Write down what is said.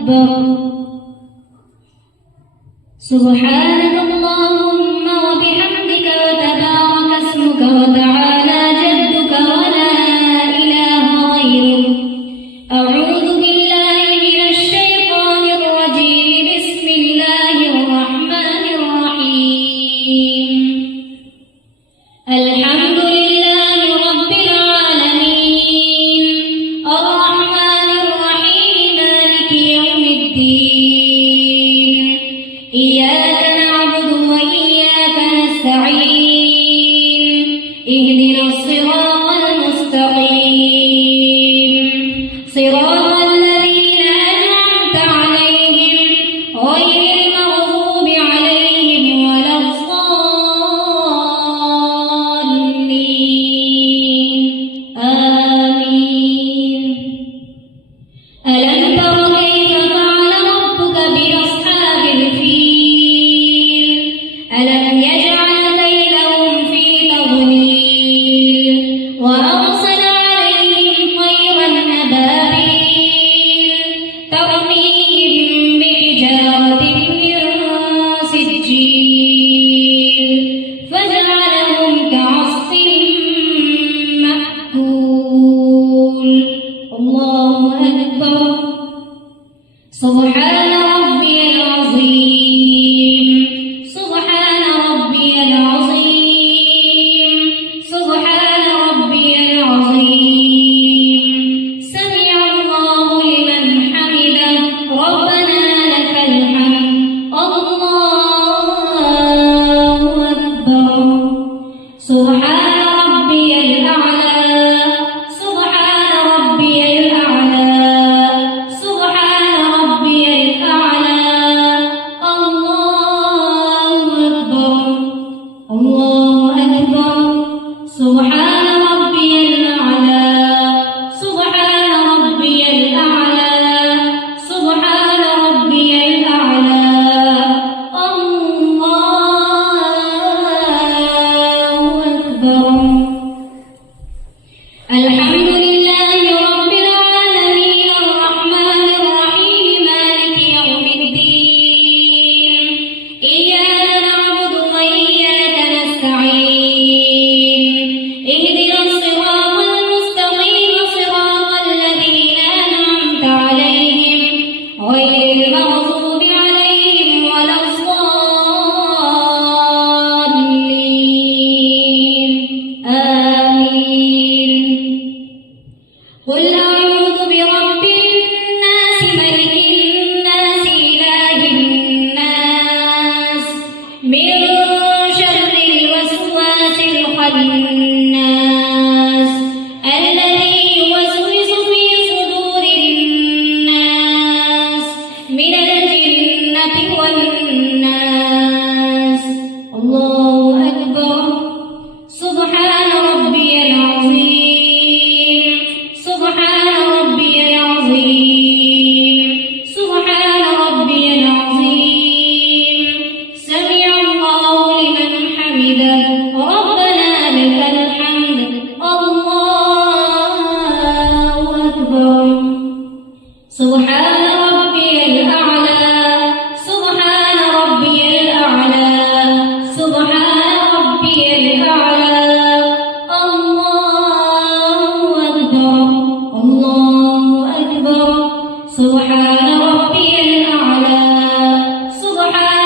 أكبر. سبحانك اللهم وبحمدك وتبارك اسمك وتعالى جدك ولا إله غيرك. أعوذ بالله من الشيطان الرجيم. بسم الله الرحمن الرحيم. الحمد لله رب العالمين الرحمن الرحيم مالك يوم الدين. إياك نعبد وإياك نستعين. اهدنا الصراط المستقيم صراط الذين أنعمت عليهم غير المغضوب عليهم ولا الضالين. آمين. ألم تر كيف فعل ربك بأصحاب الفيل؟ ألم يجعل كيدهم في تضليل وأرسل عليهم طيرا أبابيل ترميهم بحجارة من سجيل فجعلهم كعصف مأكول. الله أكبر. سبحان ربي العظيم. سبحان ربي العظيم. سبحان ربي العظيم. سمع الله لمن حمده. ربنا لك الحمد. الله أكبر. سبحان ربي الأعلى. سبحان ربي الأعلى. سبحان ربي الأعلى. الله أكبر. الله أكبر. سبحان ربي الأعلى. سبحان ربي الأعلى. سبحان ربي الأعلى. الله أكبر. الحمد لله رب العالمين الرحمن الرحيم مالك يوم الدين. إياك نعبد وإياك نستعين. اهدنا الصراط المستقيم صراط الذين أنعمت عليهم غير المغضوب عليهم ولا الضالين. آمين. قل أعوذ برب الناس ملك الناس إله الناس من شر الوسواس الخناس الذي يوسوس في صدور الناس من الجنة والناس. الله أكبر. سبحان ربي العظيم. سبحان ربي العظيم. سبحان ربي العظيم. سمع الله لمن حمده. ربنا لك الحمد. الله أكبر. سبحان ربي الأعلى. سبحان ربي الأعلى. سبحان ربي الأعلى. الله أكبر. الله أكبر. سبحان ربي الأعلى. سبحان